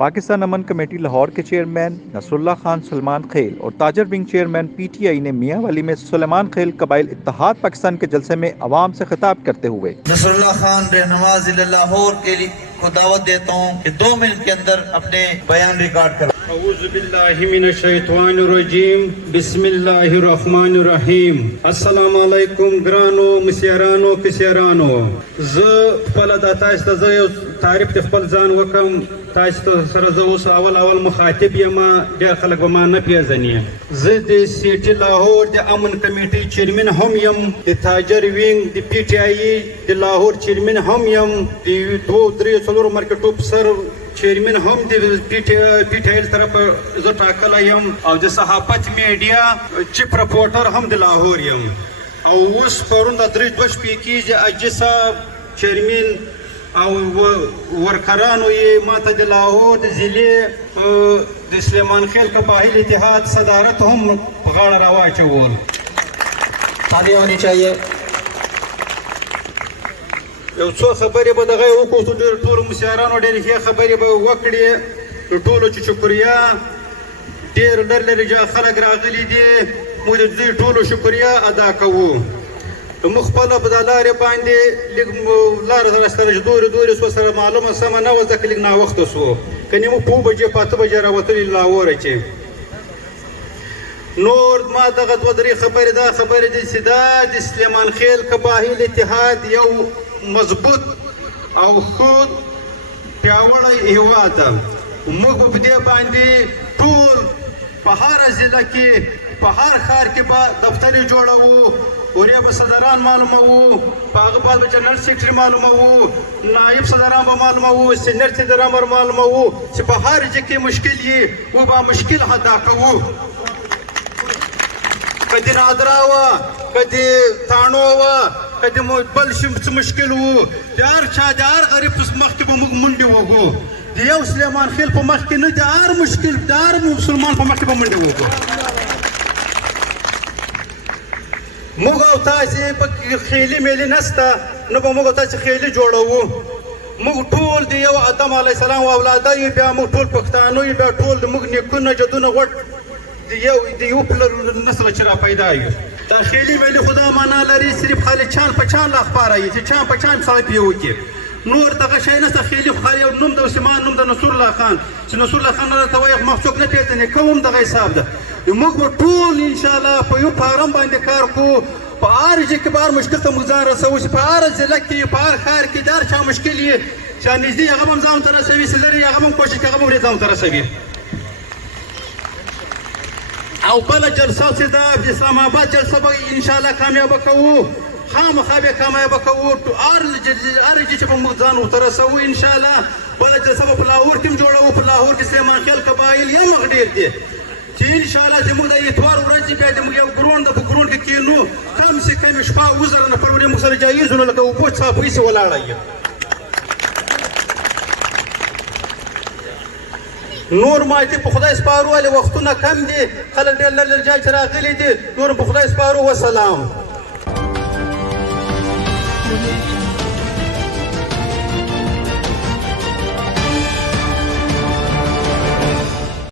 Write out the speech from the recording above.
पाकिस्तान अमन कमेटी लाहौर के chairman Nasrallah Khan सलमान खेल और ताजर विंग चेयरमैन PTI ने मियाँ वाली में सुलेमान खेल कबाइल इत्तेहाद पाकिस्तान के जलसे में अवाम से खिताब करते हुए नसरुल्लाह खान रहनुमा जिला लाहौर के लिए को दावत देता हूँ कि 2 मिनट के अंदर अपने बयान रिकॉर्ड करें। बिस्मिल्लाहिर्रहमानिर्रहीम। अस्सलामु अलैकुम ग्रानो मिस्यारानो किस्यारानो ज पल दातास तजयो तारीफ तफल जान वकम तास सरजोस अवल मुखातिब यमा दे खलक बमा न पियजनिया ज दे सिटी लाहौर दे अमन कमेटी चेयरमैन हम यम दे ताजर विंग दे PTI दे लाहौर चेयरमैन हम यम दे 2-3 4 मार्केट टॉप सर चेयरमैन हम PTI तरफ जो टाकल यम और जो सहाफत मीडिया चीफ रिपोर्टर हम दे लाहौर यम और उस करुन दरी दोश पीकी जे अजिसा चेयरमैन और वर्करानो ये माता दे लाहौर जिले दे सुलेमान खेल कबाइल इत्तेहाद सदारत हम गाड़ रवा चवोल ताली होनी चाहिए। सो खबरें बदगे वो टूल मुस्यारानो डेर ये खबरें वकड़े टूल शुक्रिया डेर डर ले जा खलक रागली दे मुझे टूल शुक्रिया अदा कवो तो मुखपल बदलारे बांधे लिग लार रस्तर दूर दूर सो सर मालूम समा न वजक लिग ना वक्त सो कनी मु 5 बजे 5 बजे रावतली लाहौर चे नूर ما دغت ودري خبر دا خبر دي سداد سليمان خيل कबाइल इत्तेहाद यौ मजबूत और खुद प्यावड़ा हिवाद मुख बदे बांधे टूल पहाड़ जिला के पहाड़ खार के बाद दफ्तर जोड़ा वो और ये सदरान मालूम हो पागबाल जनरल सेक्रेटरी मालूम हो नायब सदरान मालूम हो सीनियर सदरान मालूम हो पहाड़ जके मुश्किल ये वो बा मुश्किल हदा कवो कदी नादरावा कदी तानोवा कदी बल मुश्किल वो यार चार गरीब मख्तब मुंडी होगो दिया सुलेमान खेल पर मख्ती न यार मुश्किल यार मुसलमान पर मख्तब मुंडी होगो मुगवता से खेली मेली नस्ता न मुगवता से खेली जोड़ो मुग टूल दिया आदम अलैहिस्सलाम औलादा ये बया मुग टूल पख्तानो ये बया टूल मुग निकुन जदुन वट दियो नस्ल चरा पैदा है खेली मेली खुदा माना लरी सिर्फ खाली छान पछान लाख पा रही है छान पछान साल पियो के नूर तक शैन खेली खाली नुम द उस्मान नुम द नसरुल्लाह खान तवायख मखसूक न पेते ने कौम द हिसाब द मुग टूल इंशाल्लाह पयो फारम बांधे कार को पार जे के बार मुश्किल त मुजान रसो पार जिला की पार खार की दार छा मुश्किल ये शान नजदी अगम जाम तरह से सलरी अगम कोशिश अगम रे जाम तरह से او بل جلسه چې دا د اسلام آباد جلسه به انشاءالله کامیاب کوو خامخا کامیاب کوو ارج چې په موږ ځان ورسوو انشاءالله بل جلسه په لاهور کې جوړو په لاهور کې سلیمان خیل قبایل یې مغډیر دي چې انشاءالله زموږ د اتوار ورځ بیا د موږ یو ګروند په ګروند کې کینو کم سے کم شپه وزر نه پروري موږ سره جایزونه لکه وبو څه پیسې ولاړای نور ماته په خدای سپارو له وختونه کم دي خلک ډېر لږ ځای چې راغلي دي نور په خدای سپارو وسلام